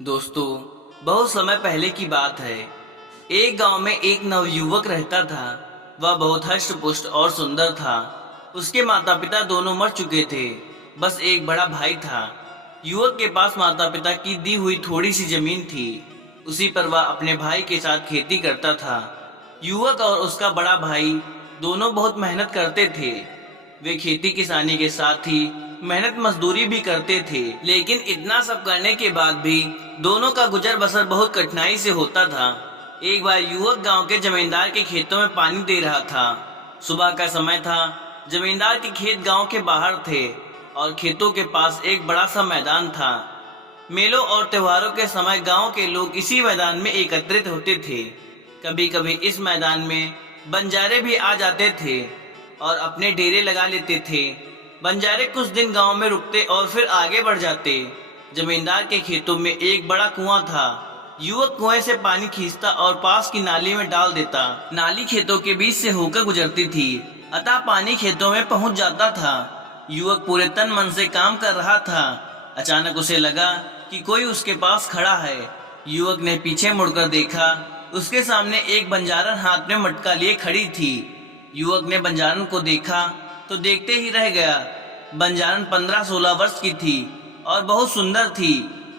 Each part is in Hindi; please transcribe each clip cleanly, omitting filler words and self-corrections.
दोस्तों, बहुत समय पहले की बात है। एक गांव में एक नवयुवक रहता था। वह बहुत हष्ट पुष्ट और सुंदर था। उसके माता पिता दोनों मर चुके थे। बस एक बड़ा भाई था। युवक के पास माता पिता की दी हुई थोड़ी सी जमीन थी। उसी पर वह अपने भाई के साथ खेती करता था। युवक और उसका बड़ा भाई दोनों बहुत मेहनत करते थे। वे खेती किसानी के साथ ही मेहनत मजदूरी भी करते थे, लेकिन इतना सब करने के बाद भी दोनों का गुजर बसर बहुत कठिनाई से होता था। एक बार युवक गांव के जमींदार के खेतों में पानी दे रहा था। सुबह का समय था। जमींदार के खेत गांव के बाहर थे और खेतों के पास एक बड़ा सा मैदान था। मेलों और त्योहारों के समय गांव के लोग इसी मैदान में एकत्रित होते थे। कभी कभी इस मैदान में बंजारे भी आ जाते थे और अपने डेरे लगा लेते थे। बंजारे कुछ दिन गांव में रुकते और फिर आगे बढ़ जाते। जमींदार के खेतों में एक बड़ा कुआं था। युवक कुएं से पानी खींचता और पास की नाली में डाल देता। नाली खेतों के बीच से होकर गुजरती थी, अतः पानी खेतों में पहुंच जाता था। युवक पूरे तन मन से काम कर रहा था। अचानक उसे लगा कि कोई उसके पास खड़ा है। युवक ने पीछे मुड़कर देखा। उसके सामने एक बंजारन हाथ में मटका लिए खड़ी थी। युवक ने बंजारन को देखा तो देखते ही रह गया। बंजारन 15-16 वर्ष की थी और बहुत सुंदर थी।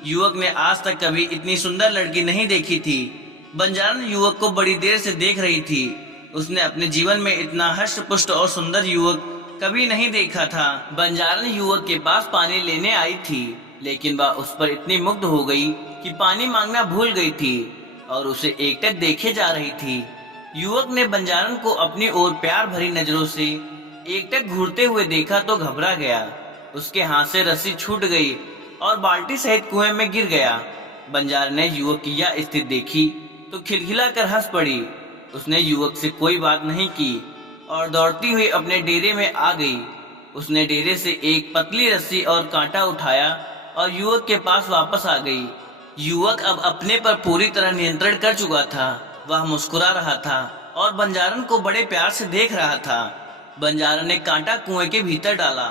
युवक ने आज तक कभी इतनी सुंदर लड़की नहीं देखी थी। बंजारन युवक को बड़ी देर से देख रही थी। उसने अपने जीवन में इतना हष्ट पुष्ट और सुंदर युवक कभी नहीं देखा था। बंजारन युवक के पास पानी लेने आई थी, लेकिन वह उस पर इतनी मुग्ध हो गई कि पानी मांगना भूल गई थी और उसे एकटक देखे जा रही थी। युवक ने बंजारन को अपनी ओर प्यार भरी नजरों से एकटक घूरते हुए देखा तो घबरा गया। उसके हाथ से रस्सी छूट गई और बाल्टी सहित कुएं में गिर गया। बंजारन ने युवक की यह स्थिति देखी तो खिलखिलाकर हंस पड़ी। उसने युवक से कोई बात नहीं की और दौड़ती हुई अपने डेरे में आ गई। उसने डेरे से एक पतली रस्सी और कांटा उठाया और युवक के पास वापस आ गई। युवक अब अपने पर पूरी तरह नियंत्रण कर चुका था। वह मुस्कुरा रहा था और बंजारन को बड़े प्यार से देख रहा था। बंजारन ने कांटा कुएं के भीतर डाला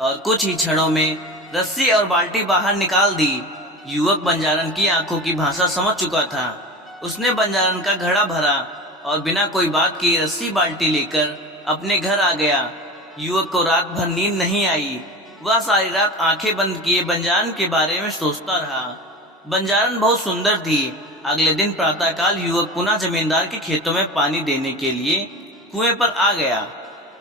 और कुछ ही क्षणों में रस्सी और बाल्टी बाहर निकाल दी। युवक बंजारन की आंखों की भाषा समझ चुका था। उसने बंजारन का घड़ा भरा और बिना कोई बात किए रस्सी बाल्टी लेकर अपने घर आ गया। युवक को रात भर नींद नहीं आई। वह सारी रात आंखें बंद किए बंजारन के बारे में सोचता रहा। बंजारन बहुत सुंदर थी। अगले दिन प्रातःकाल युवक पुनः जमींदार के खेतों में पानी देने के लिए कुएं पर आ गया।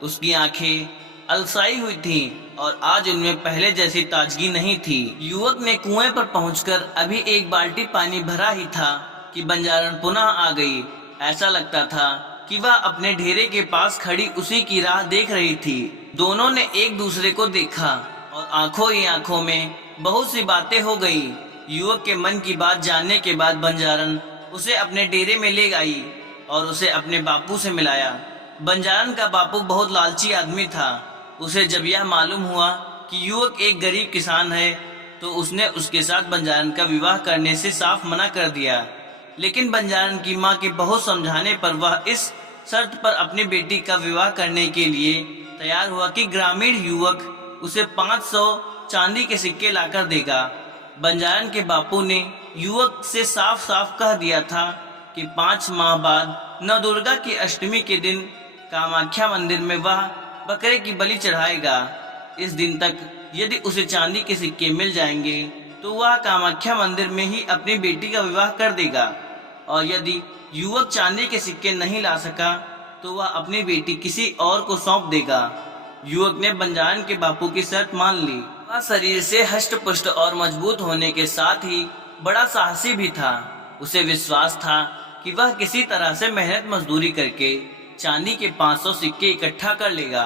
उसकी आंखें अलसाई हुई थीं और आज उनमें पहले जैसी ताजगी नहीं थी। युवक ने कुएं पर पहुंचकर अभी एक बाल्टी पानी भरा ही था कि बंजारन पुनः आ गई। ऐसा लगता था कि वह अपने ढेरे के पास खड़ी उसी की राह देख रही थी। दोनों ने एक दूसरे को देखा और आंखों ही आंखों में बहुत सी बातें हो गई। युवक के मन की बात जानने के बाद बंजारन उसे अपने डेरे में ले आई और उसे अपने बापू से मिलाया। बंजारन का बापू बहुत लालची आदमी था। उसे जब यह मालूम हुआ कि युवक एक गरीब किसान है तो उसने उसके साथ बंजारन का विवाह करने से साफ मना कर दिया। लेकिन बंजारन की मां के बहुत समझाने पर वह इस शर्त पर अपनी बेटी का विवाह करने के लिए तैयार हुआ कि ग्रामीण युवक उसे 500 चांदी के सिक्के लाकर देगा। बंजारन के बापू ने युवक से साफ साफ कह दिया था कि 5 माह बाद नवदुर्गा की अष्टमी के दिन कामाख्या मंदिर में वह बकरे की बलि चढ़ाएगा। इस दिन तक यदि उसे चांदी के सिक्के मिल जाएंगे तो वह कामाख्या मंदिर में ही अपनी बेटी का विवाह कर देगा, और यदि युवक चांदी के सिक्के नहीं ला सका तो वह अपनी बेटी किसी और को सौंप देगा। युवक ने बंजारन के बापू की शर्त मान ली। वह शरीर से हष्ट पुष्ट और मजबूत होने के साथ ही बड़ा साहसी भी था। उसे विश्वास था कि वह किसी तरह से मेहनत मजदूरी करके चांदी के 500 सिक्के इकट्ठा कर लेगा।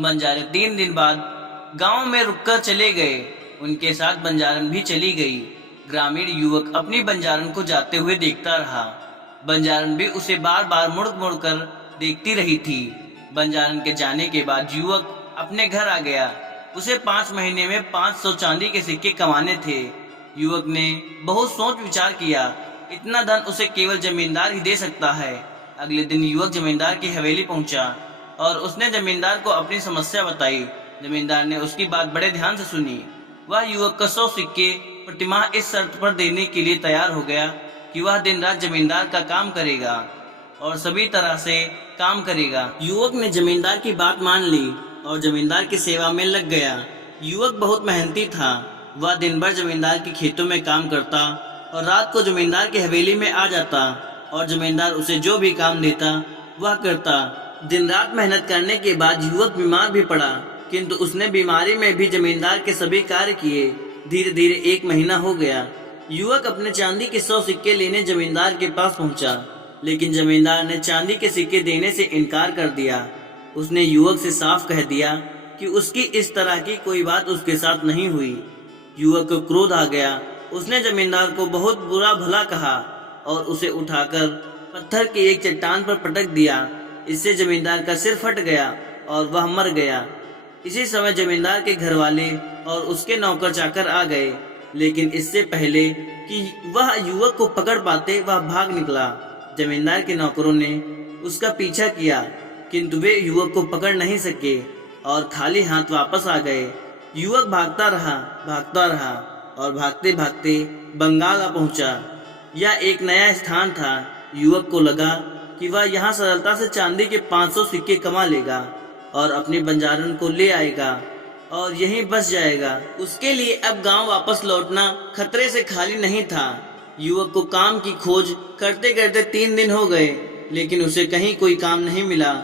बंजारे 3 दिन बाद गांव में रुककर चले गए। उनके साथ बंजारन भी चली गई। ग्रामीण युवक अपनी बंजारन को जाते हुए देखता रहा। बंजारन भी उसे बार बार मुड़ मुड़ कर देखती रही थी। बंजारन के जाने के बाद युवक अपने घर आ गया। उसे 5 महीने में 500 चांदी के सिक्के कमाने थे। युवक ने बहुत सोच विचार किया। इतना धन उसे केवल जमींदार ही दे सकता है। अगले दिन युवक जमींदार की हवेली पहुंचा और उसने जमींदार को अपनी समस्या बताई। जमींदार ने उसकी बात बड़े ध्यान से सुनी। वह युवक को 100 सिक्के प्रतिमाह इस शर्त पर देने के लिए तैयार हो गया कि वह दिन रात जमींदार का काम करेगा और सभी तरह से काम करेगा। युवक ने जमींदार की बात मान ली और जमींदार की सेवा में लग गया। युवक बहुत मेहनती था। वह दिन भर जमींदार के खेतों में काम करता और रात को जमींदार की हवेली में आ जाता और जमींदार उसे जो भी काम देता वह करता। दिन रात मेहनत करने के बाद युवक बीमार भी पड़ा, किंतु उसने बीमारी में भी जमींदार के सभी कार्य किए। धीरे धीरे 1 महीना हो गया। युवक अपने चांदी के 100 सिक्के लेने जमींदार के पास पहुंचा, लेकिन जमींदार ने चांदी के सिक्के देने से इनकार कर दिया। उसने युवक से साफ कह दिया कि उसकी इस तरह की कोई बात उसके साथ नहीं हुई। युवक को क्रोध आ गया। उसने जमींदार को बहुत बुरा भला कहा और उसे उठाकर पत्थर की एक चट्टान पर पटक दिया। इससे जमींदार का सिर फट गया और वह मर गया। इसी समय जमींदार के घर वाले और उसके नौकर चाकर आ गए, लेकिन इससे पहले कि वह युवक को पकड़ पाते वह भाग निकला। जमींदार के नौकरों ने उसका पीछा किया, किंतु वे युवक को पकड़ नहीं सके और खाली हाथ वापस आ गए। युवक भागता रहा और भागते भागते बंगाल आ पहुंचा। यह एक नया स्थान था। युवक को लगा कि वह यहाँ सरलता से चांदी के 500 सिक्के कमा लेगा और अपनी बंजारन को ले आएगा और यहीं बस जाएगा। उसके लिए अब गांव वापस लौटना खतरे से खाली नहीं था। युवक को काम की खोज करते करते 3 दिन हो गए, लेकिन उसे कहीं कोई काम नहीं मिला।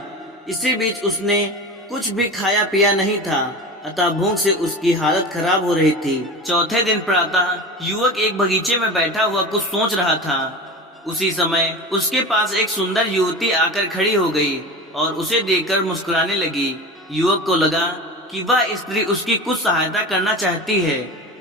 इसी बीच उसने कुछ भी खाया पिया नहीं था, अतः भूख से उसकी हालत खराब हो रही थी। चौथे दिन प्रातः युवक एक बगीचे में बैठा हुआ कुछ सोच रहा था। उसी समय उसके पास एक सुंदर युवती आकर खड़ी हो गई और उसे देखकर मुस्कुराने लगी। युवक को लगा कि वह स्त्री उसकी कुछ सहायता करना चाहती है।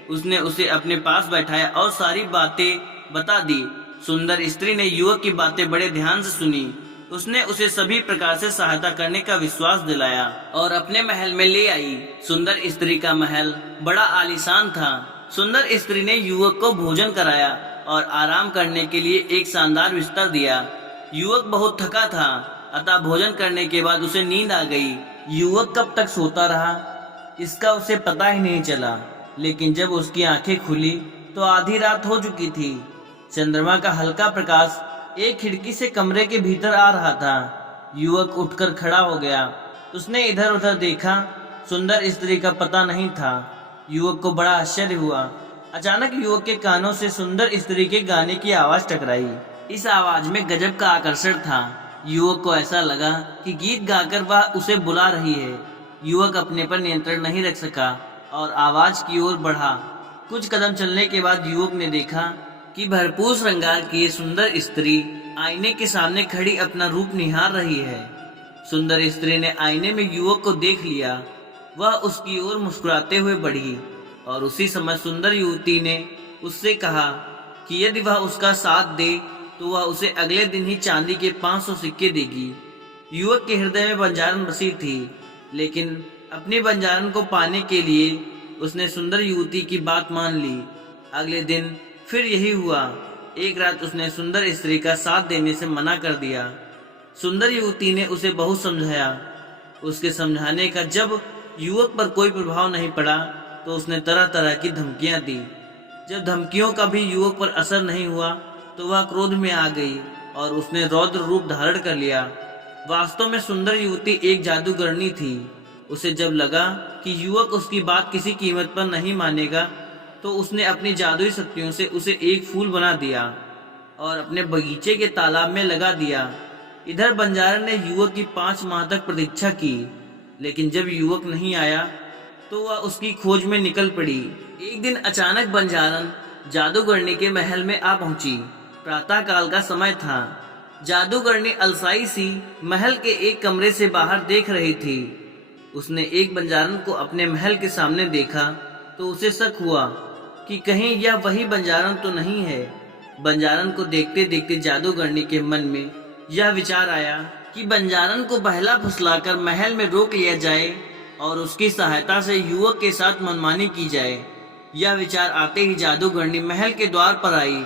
उसने उसे अपने पास बैठाया और सारी बातें बता दी। सुंदर स्त्री ने युवक की बातें बड़े ध्यान से सुनी। उसने उसे सभी प्रकार से सहायता करने का विश्वास दिलाया और अपने महल में ले आई। सुंदर स्त्री का महल बड़ा आलीशान था। सुंदर स्त्री ने युवक को भोजन कराया और आराम करने के लिए एक शानदार बिस्तर दिया। युवक बहुत थका था, अतः भोजन करने के बाद उसे नींद आ गई। युवक कब तक सोता रहा इसका उसे पता ही नहीं चला, लेकिन जब उसकी आंखें खुली तो आधी रात हो चुकी थी। चंद्रमा का हल्का प्रकाश एक खिड़की से कमरे के भीतर आ रहा था। युवक उठकर खड़ा हो गया। उसने इधर उधर देखा। सुंदर स्त्री का पता नहीं था। युवक को बड़ा आश्चर्य हुआ। अचानक युवक के कानों से सुंदर स्त्री के गाने की आवाज टकराई। इस आवाज में गजब का आकर्षण था। युवक को ऐसा लगा कि गीत गाकर वह उसे बुला रही है। युवक अपने पर नियंत्रण नहीं रख सका और आवाज की ओर बढ़ा। कुछ कदम चलने के बाद युवक ने देखा कि भरपूर श्रृंगार की सुंदर स्त्री आईने के सामने खड़ी अपना रूप निहार रही है। सुंदर स्त्री ने आईने में युवक को देख लिया। वह उसकी ओर मुस्कुराते हुए बढ़ी और उसी समय सुंदर युवती ने उससे कहा कि यदि वह उसका साथ दे तो वह उसे अगले दिन ही चांदी के 500 सिक्के देगी। युवक के हृदय में बंजारन बसी थी, लेकिन अपनी बंजारन को पाने के लिए उसने सुंदर युवती की बात मान ली। अगले दिन फिर यही हुआ। एक रात उसने सुंदर स्त्री का साथ देने से मना कर दिया। सुंदर युवती ने उसे बहुत समझाया। उसके समझाने का जब युवक पर कोई प्रभाव नहीं पड़ा तो उसने तरह तरह की धमकियां दी। जब धमकियों का भी युवक पर असर नहीं हुआ तो वह क्रोध में आ गई और उसने रौद्र रूप धारण कर लिया। वास्तव में सुंदर युवती एक जादूगरनी थी। उसे जब लगा कि युवक उसकी बात किसी कीमत पर नहीं मानेगा तो उसने अपनी जादुई शक्तियों से उसे एक फूल बना दिया और अपने बगीचे के तालाब में लगा दिया। इधर बंजारन ने युवक की 5 माह तक प्रतीक्षा की, लेकिन जब युवक नहीं आया तो वह उसकी खोज में निकल पड़ी। एक दिन अचानक बंजारन जादूगरनी के महल में आ पहुंची। प्रातः काल का समय था। जादूगरनी अलसाई सी महल के एक कमरे से बाहर देख रही थी। उसने एक बंजारन को अपने महल के सामने देखा तो उसे शक हुआ कि कहीं यह वही बंजारन तो नहीं है। बंजारन को देखते देखते जादूगरनी के मन में यह विचार आया कि बंजारन को बहला फुसलाकर महल में रोक लिया जाए और उसकी सहायता से युवक के साथ मनमानी की जाए। यह विचार आते ही जादूगरनी महल के द्वार पर आई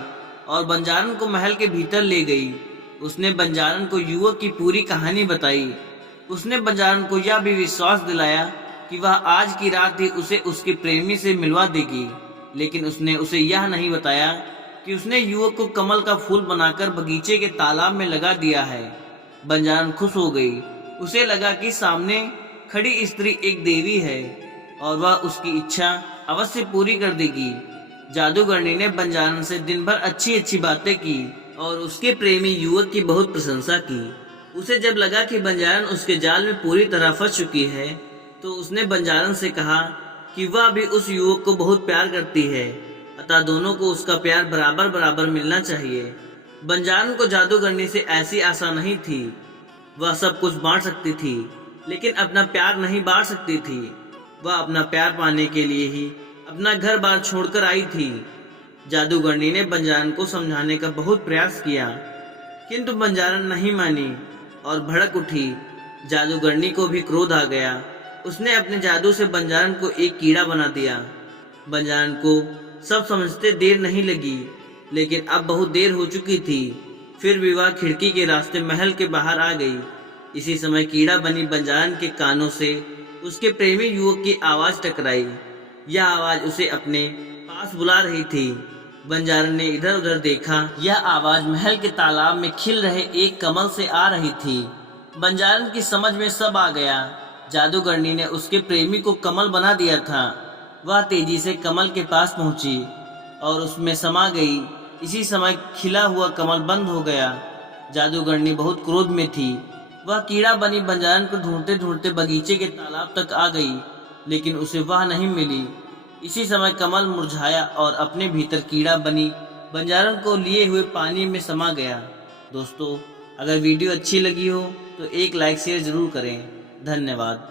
और बंजारन को महल के भीतर ले गई। उसने बंजारन को युवक की पूरी कहानी बताई। उसने बंजारन को यह भी विश्वास दिलाया कि वह आज की रात ही उसे उसके प्रेमी से मिलवा देगी। लेकिन उसने उसे यह नहीं बताया कि उसने युवक को कमल का फूल बनाकर बगीचे के तालाब में लगा दिया है। बंजारन खुश हो गई। उसे लगा कि सामने खड़ी स्त्री एक देवी है और वह उसकी इच्छा अवश्य पूरी कर देगी। जादूगरनी ने बंजारन से दिन भर अच्छी अच्छी बातें की और उसके प्रेमी युवक की बहुत प्रशंसा की। उसे जब लगा कि बंजारन उसके जाल में पूरी तरह फंस चुकी है, तो उसने बंजारन से कहा कि वह भी उस युवक को बहुत प्यार करती है, अतः दोनों को उसका प्यार बराबर बराबर मिलना चाहिए। बंजारन को जादूगरनी से ऐसी आशा नहीं थी। वह सब कुछ बांट सकती थी, लेकिन अपना प्यार नहीं बांट सकती थी। वह अपना प्यार पाने के लिए ही अपना घर बार छोड़कर आई थी। जादूगरनी ने बंजारन को समझाने का बहुत प्रयास किया, किंतु बंजारन नहीं मानी और भड़क उठी। जादूगरनी को भी क्रोध आ गया। उसने अपने जादू से बंजारन को एक कीड़ा बना दिया। बंजारन को सब समझते देर नहीं लगी, लेकिन अब बहुत देर हो चुकी थी। फिर भी वह खिड़की के रास्ते महल के बाहर आ गई। इसी समय कीड़ा बनी बंजारन के कानों से उसके प्रेमी युवक की आवाज टकराई। यह आवाज उसे अपने पास बुला रही थी। बंजारन ने इधर उधर देखा। यह आवाज महल के तालाब में खिल रहे एक कमल से आ रही थी। बंजारन की समझ में सब आ गया। जादूगरनी ने उसके प्रेमी को कमल बना दिया था। वह तेजी से कमल के पास पहुंची और उसमें समा गई। इसी समय खिला हुआ कमल बंद हो गया। जादूगरनी बहुत क्रोध में थी। वह कीड़ा बनी बंजारन को ढूंढते ढूंढते बगीचे के तालाब तक आ गई, लेकिन उसे वह नहीं मिली। इसी समय कमल मुरझाया और अपने भीतर कीड़ा बनी बंजारन को लिए हुए पानी में समा गया। दोस्तों, अगर वीडियो अच्छी लगी हो तो एक लाइक शेयर जरूर करें। धन्यवाद।